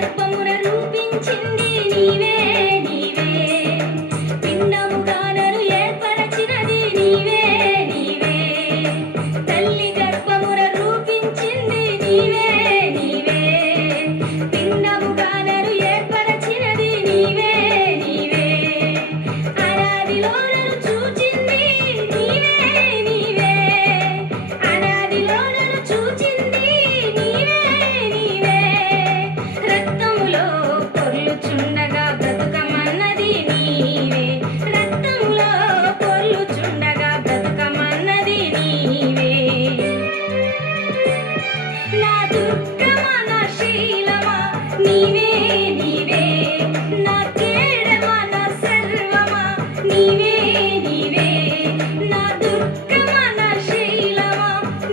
Thank you.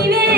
నీవే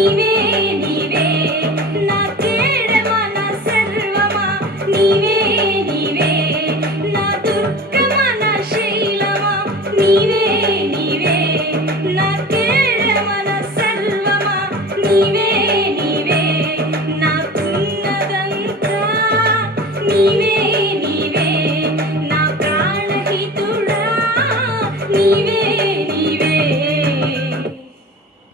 నీవే నీవే. నా కేడమా నా సర్వమా? నీవే